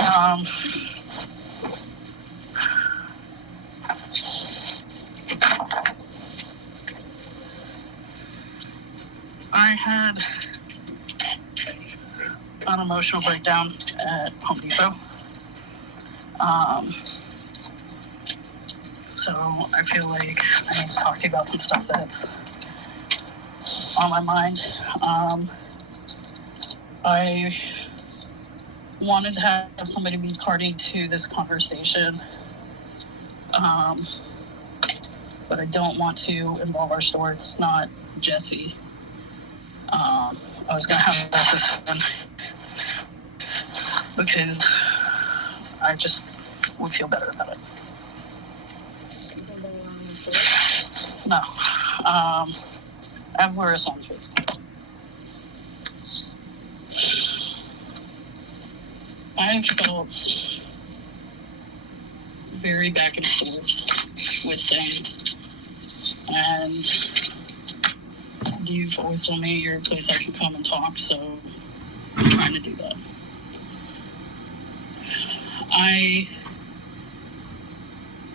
Um, I had an emotional breakdown at Home Depot. So I feel like I need to talk to you about some stuff that's on my mind. I wanted to have somebody be party to this conversation, but I don't want to involve our store. It's not Jesse. I was going to have this one because I just would feel better about it. No. I have Laris on first. I felt very back and forth with things, and you've always told me you're a place I can come and talk, so I'm trying to do that.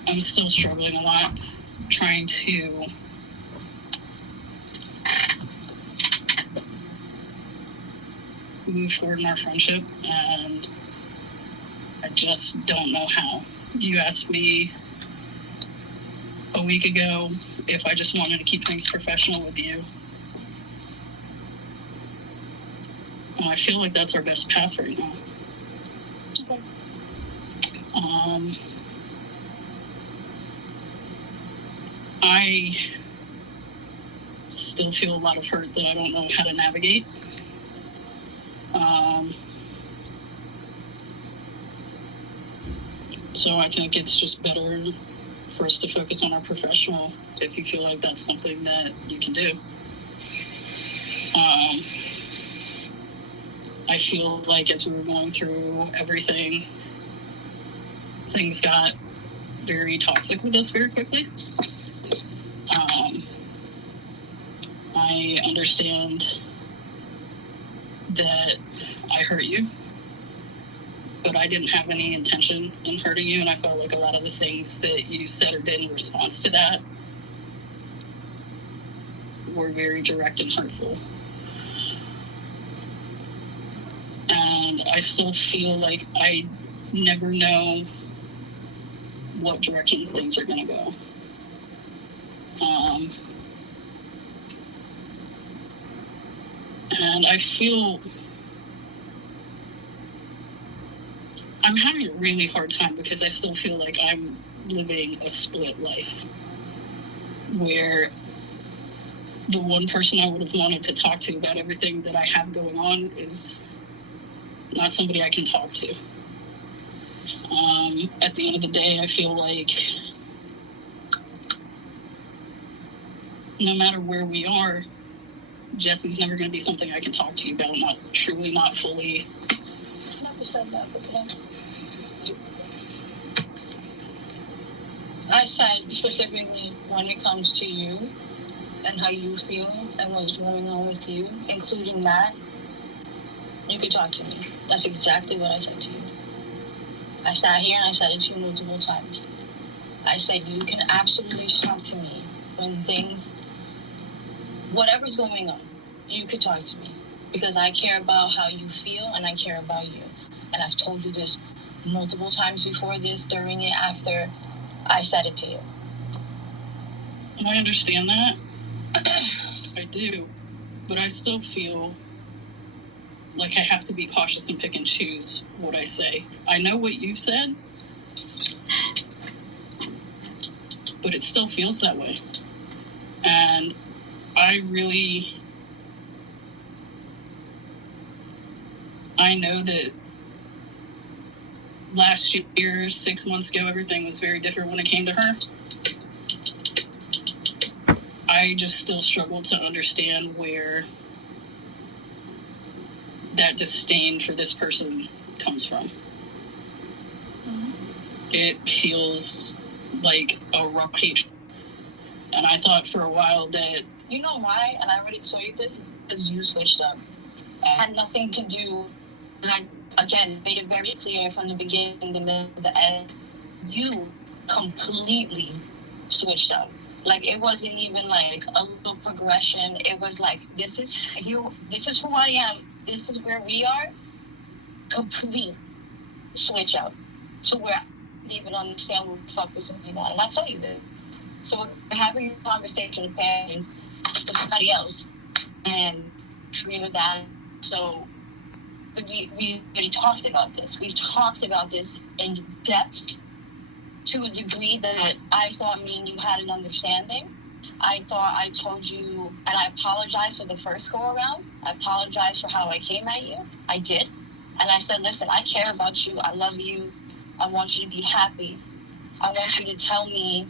I'm still struggling a lot, trying to move forward in our friendship, and I just don't know how. You asked me a week ago if I just wanted to keep things professional with you. And I feel like that's our best path right now. Okay. I still feel a lot of hurt that I don't know how to navigate. So I think it's just better for us to focus on our professional if you feel like that's something that you can do. I feel like as we were going through everything, things got very toxic with us very quickly. I understand that I hurt you, but I didn't have any intention in hurting you, and I felt like a lot of the things that you said or did in response to that were very direct and hurtful. And I still feel like I never know what direction things are going to go. And I feel I'm having a really hard time because I still feel like I'm living a split life where the one person I would have wanted to talk to about everything that I have going on is not somebody I can talk to. At the end of the day, I feel like no matter where we are, Jesse's never going to be something I can talk to you about, not fully. Never said that, okay? I said specifically when it comes to you and how you feel and what's going on with you, including that, you could talk to me. That's exactly what I said to you. I sat here and I said it to you multiple times. I said you can absolutely talk to me when things, whatever's going on, you could talk to me because I care about how you feel and I care about you. And I've told you this multiple times before this, during it, after. I said it to you. I understand that. I do. But I still feel like I have to be cautious and pick and choose what I say. I know what you've said, but it still feels that way. And I know that last year, 6 months ago, everything was very different when it came to her. I just still struggle to understand where that disdain for this person comes from. Mm-hmm. It feels like a raw hate. And I thought for a while that... You know why? And I already told you this, is you switched up. It had nothing to do And I, again, made it very clear from the beginning, the middle, the end, you completely switched up. Like, it wasn't even like a little progression. It was like, this is you, this is who I am, this is where we are. Complete switch up. So where I didn't even understand what the fuck was going on. And I tell you that. So we're having a conversation with somebody else. And I agree with that. So we already talked about this. We've talked about this in depth to a degree that I thought me and you had an understanding. I thought I told you, and I apologized for the first go around. I apologized for how I came at you. I did. And I said, listen, I care about you. I love you. I want you to be happy. I want you to tell me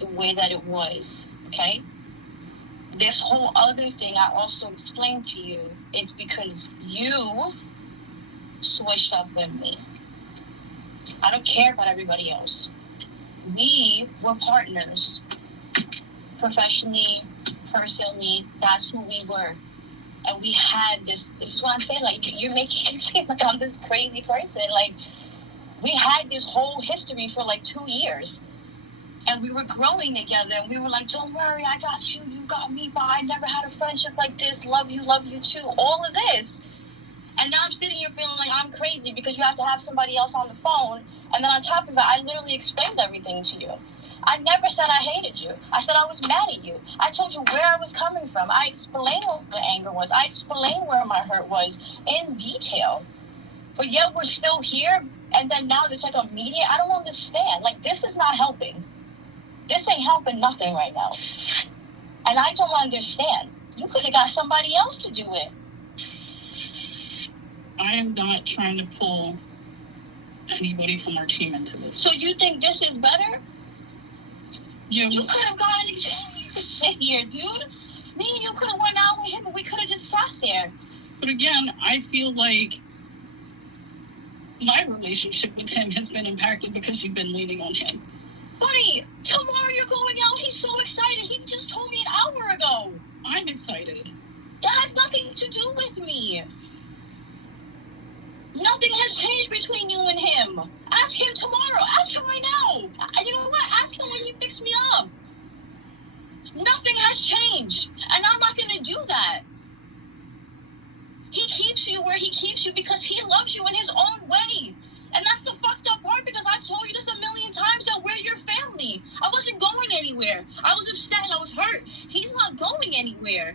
the way that it was, okay? This whole other thing I also explained to you is because you switched up with me. I don't care about everybody else. We were partners. Professionally, personally, that's who we were. And we had this is what I'm saying, like, you're making it seem like I'm this crazy person. Like, we had this whole history for like 2 years. And we were growing together, and we were like, don't worry, I got you, you got me, but I never had a friendship like this, love you too, all of this. And now I'm sitting here feeling like I'm crazy because you have to have somebody else on the phone. And then on top of it, I literally explained everything to you. I never said I hated you. I said I was mad at you. I told you where I was coming from. I explained what the anger was. I explained where my hurt was in detail. But yet we're still here, and then now there's like a media. I don't understand. Like, this is not helping. This ain't helping nothing right now. And I don't understand. You could have got somebody else to do it. I am not trying to pull anybody from our team into this. So you think this is better? Yeah. You could have gotten shit here, dude. Me and you could have went out with him, and we could have just sat there. But again, I feel like my relationship with him has been impacted because you've been leaning on him. Buddy, tomorrow you're going out. He's so excited. He just told me an hour ago. I'm excited. That has nothing to do with me. Nothing has changed between you and him. Ask him tomorrow. Ask him right now. You know what? Ask him when he picks me up. Nothing has changed. And I'm not going to do that. He keeps you where he keeps you because he loves you in his own way. And that's the fucked up part, because I've told you this a million times that we're your family. I wasn't going anywhere. I was upset and I was hurt. He's not going anywhere.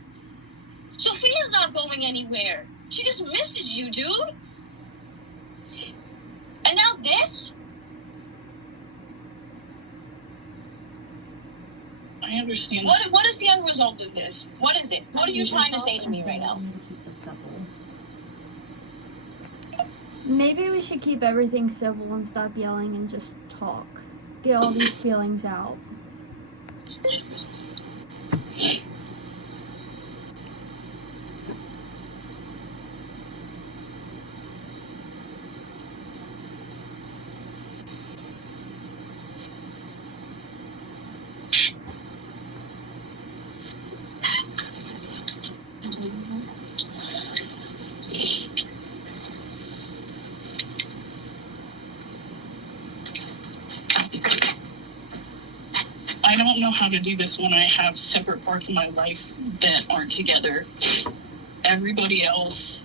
Sophia's not going anywhere. She just misses you, dude. And now this? I understand. What is the end result of this? What is it? What are you trying to say to me right now? Maybe we should keep everything civil and stop yelling and just talk. Get all these feelings out. I don't know how to do this when I have separate parts of my life that aren't together. Everybody else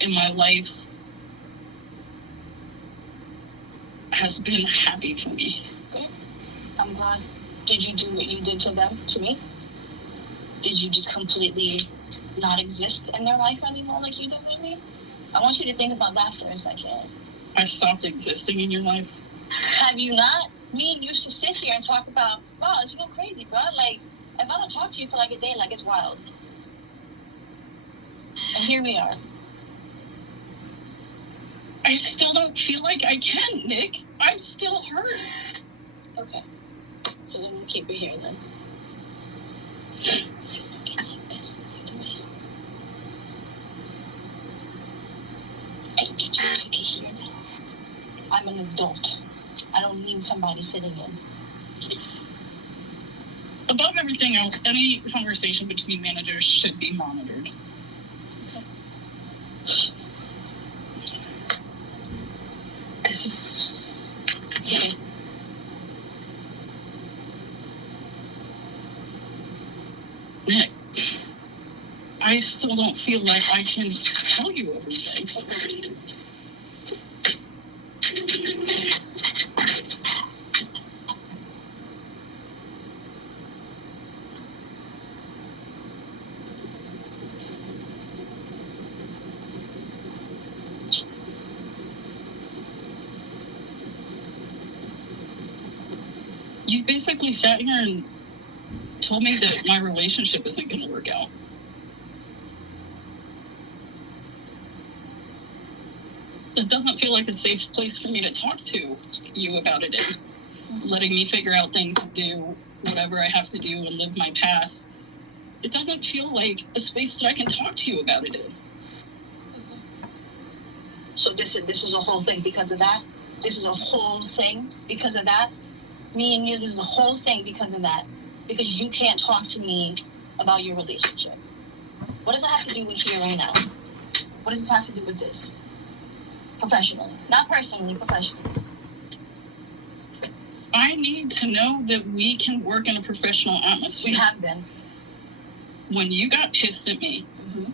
in my life has been happy for me. I'm glad. Did you do what you did to them, to me? Did you just completely not exist in their life anymore like you did with me? I want you to think about that for a second. I stopped existing in your life. Have you not? Me and you used to sit here and talk about, wow, it's go crazy, bro. Like, if I don't talk to you for like a day, like, it's wild. And here we are. I still don't feel like I can, Nick. I'm still hurt. Okay. So then we'll keep it here then. I fucking hate this. I just keep it here now. I'm an adult. I don't need somebody sitting in. Above everything else, any conversation between managers should be monitored. Okay. Yes. Nick, I still don't feel like I can tell you everything. You've basically sat here and told me that my relationship isn't going to work out. That doesn't feel like a safe place for me to talk to you about it in. Letting me figure out things and do whatever I have to do and live my path. It doesn't feel like a space that I can talk to you about it in. So this is a whole thing because of that? This is a whole thing because of that? Me and you, this is a whole thing because of that. Because you can't talk to me about your relationship. What does it have to do with here right now? What does this have to do with this? Professionally. Not personally, professionally. I need to know that we can work in a professional atmosphere. We have been. When you got pissed at me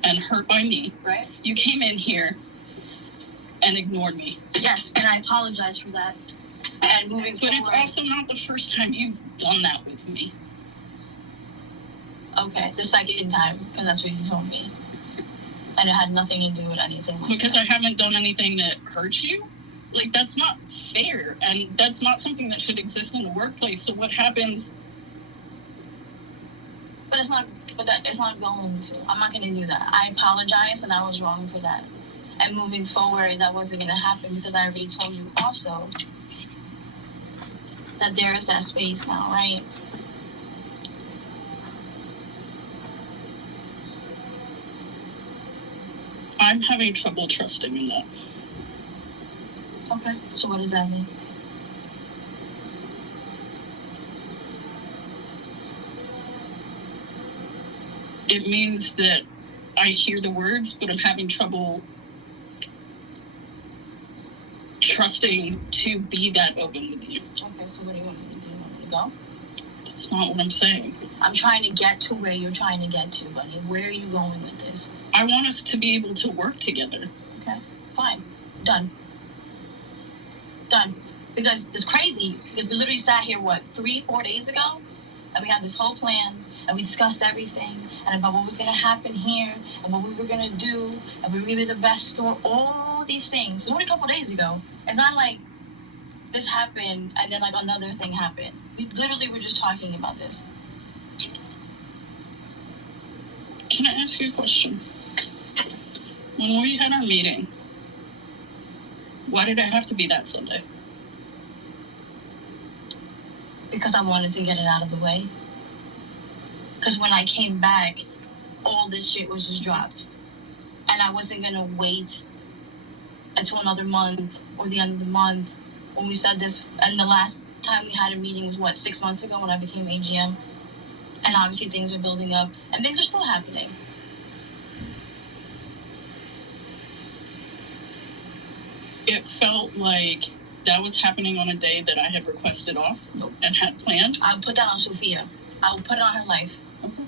and hurt by me, right? You came in here and ignored me. Yes, and I apologize for that. And moving forward. But it's also not the first time you've done that with me. Okay, the second time, because that's what you told me. And it had nothing to do with anything like because that. I haven't done anything that hurts you? Like, that's not fair. And that's not something that should exist in the workplace. So what happens? But it's not going to. I'm not going to do that. I apologize, and I was wrong for that. And moving forward, that wasn't going to happen because I already told you also that there is that space now, right? I'm having trouble trusting in that. Okay, so what does that mean? It means that I hear the words, but I'm having trouble trusting to be that open with you. Okay, so what do you want me to do? You want me to go? That's not what I'm saying. I'm trying to get to where you're trying to get to, buddy. Where are you going with this? I want us to be able to work together. Okay, fine. Done. Because it's crazy. Because we literally sat here, 3-4 days ago? And we had this whole plan, and we discussed everything, and about what was going to happen here, and what we were going to do, and we were going to be the best store, all these things. It was only a couple days ago. It's not like this happened, and then, another thing happened. We literally were just talking about this. Can I ask you a question? When we had our meeting, why did it have to be that Sunday? Because I wanted to get it out of the way. Because when I came back, all this shit was just dropped. And I wasn't going to wait until another month or the end of the month when we said this. And the last time we had a meeting was, 6 months ago when I became AGM. And obviously things are building up. And things are still happening. It felt like that was happening on a day that I had requested off and had plans. I would put that on Sophia. I would put it on her life. Okay.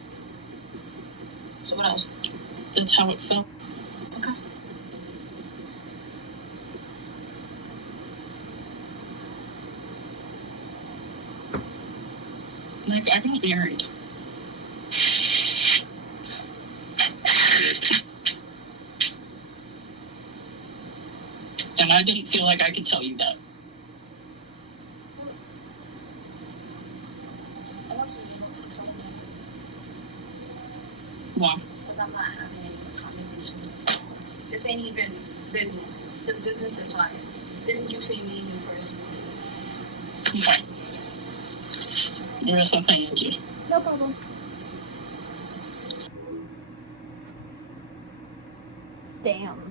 So what else? That's how it felt. Okay. Like, I got married. And I didn't feel like I could tell you that. I want to focus on that. Why? Because I'm not having any conversations. This ain't even business. This business is fine. This is between me and you personally. Okay. Marissa, thank you. No problem. Damn.